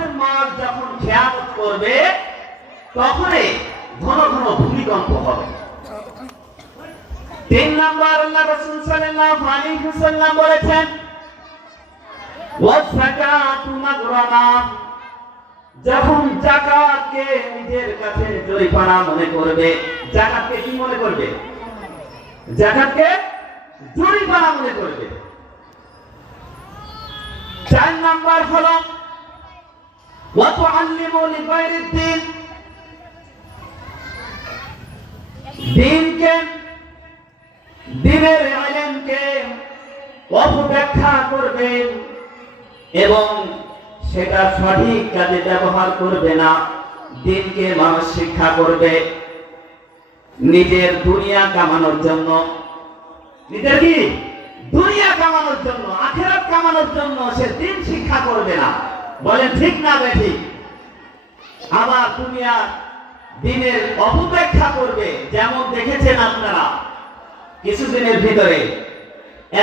রহমতের মাস যখন খেয়ানত করবে তখনই ঘন ঘন ভূমিকম্প হবে। 3 নাম্বার আল্লাহ রাসূল সাল্লাল্লাহু আলাইহি ওয়াসাল্লাম বলেছেন ওয়াযাকাতু মাগরামা, যখন যাকাতকে নিজের কাছে জরিমানা মনে করবে, যাকাতকে কি মনে করবে? যাকাতকে জরিমানা মনে করবে। 4 নাম্বার হলো ওয়া তুআল্লিমু লিগায়রিদ দ্বীন, দ্বীনকে দ্বীনের ইলমকে অপব্যাখ্যা করবেন এবং সেটা সঠিক কাজে ব্যবহার করবে না। দ্বীনকে মানুষ শিক্ষা করবে নিজের দুনিয়া কামানোর জন্য, নিজের কি দুনিয়া কামানোর জন্য, আখিরাত কামানোর জন্য সে দ্বীন শিক্ষা করবে না। বলেন ঠিক না বেঠিক? আবার দুনিয়া দ্বীনের অপব্যাখ্যা করবে। যেমন দেখেছেন আপনারা কিছুদিনের ভিতরে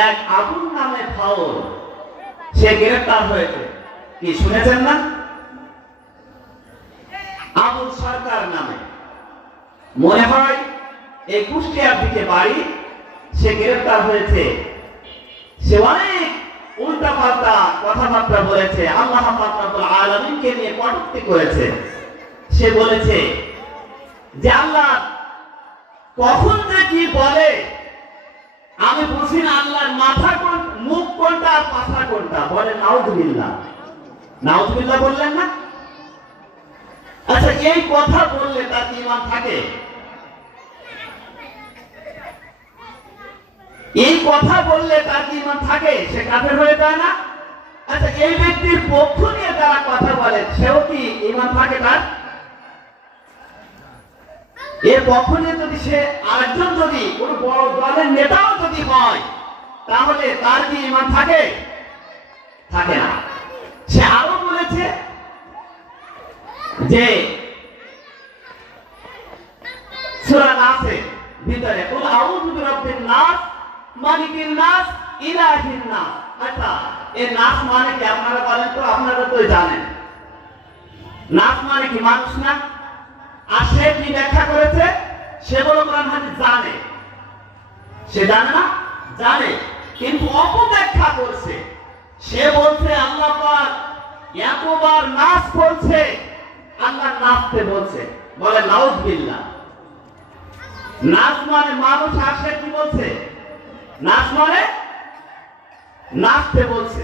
এক আবুল নামে ফাউল, সে গ্রেফতার হয়েছে। কি শুনেছেন না? আবুল সরকার নামে, মনে হয় এই কুষ্টিয়ার দিকে বাড়ি, সে গ্রেফতার হয়েছে। সে অনেক উল্টাপাল্টা কথাবার্তা বলেছে, আল্লাহ পাক রব্বুল আলামিনকে নিয়ে কটূক্তি করেছে। সে বলেছে যে আল্লাহ কখন যে কি বলে আমি বুঝি না, আল্লাহর মাথা কোন, মুখ কোনটা আর পাছা কোনটা। বলে নাউযুবিল্লাহ, নাউযুবিল্লাহ বললেন না? আচ্ছা, এই কথা বললে তার ঈমান থাকে? এই কথা বললে তার ঈমান থাকে? সে কাফের হয়ে যায় না? আচ্ছা, এই ব্যক্তির পক্ষ নিয়ে যারা কথা বলে সেও কি ঈমান থাকে তার? এর পক্ষ নিয়ে যদি সে আরেকজন, যদি কোন বড় দলের নেতাও যদি হয়, তাহলে তার কি ঈমান থাকে? থাকে না। সে আরো বলেছে যে সূরা নাসের ভিতরে কুল আউযু বিরাব্বিন নাস মালিকিন নাস ইলাহিন নাস। আচ্ছা, এই নাস মানে কি আপনারা বলেন তো? আপনারা তো জানেন নাস মানে কি মানুষ না? আর সে কি ব্যাখ্যা করেছে? সে বলে কোরআন হাদিস জানে। সে জানে না? জানে, কিন্তু অপব্যাখ্যা করছে। সে বলছে আল্লাহ পাক এতবার নাস করছে, আল্লাহ নাচতে বলছে। বলে নাউযুবিল্লাহ। নাচ মানে মানুষ, আর সে কি বলছে? নাচ মানে নাচতে বলছে।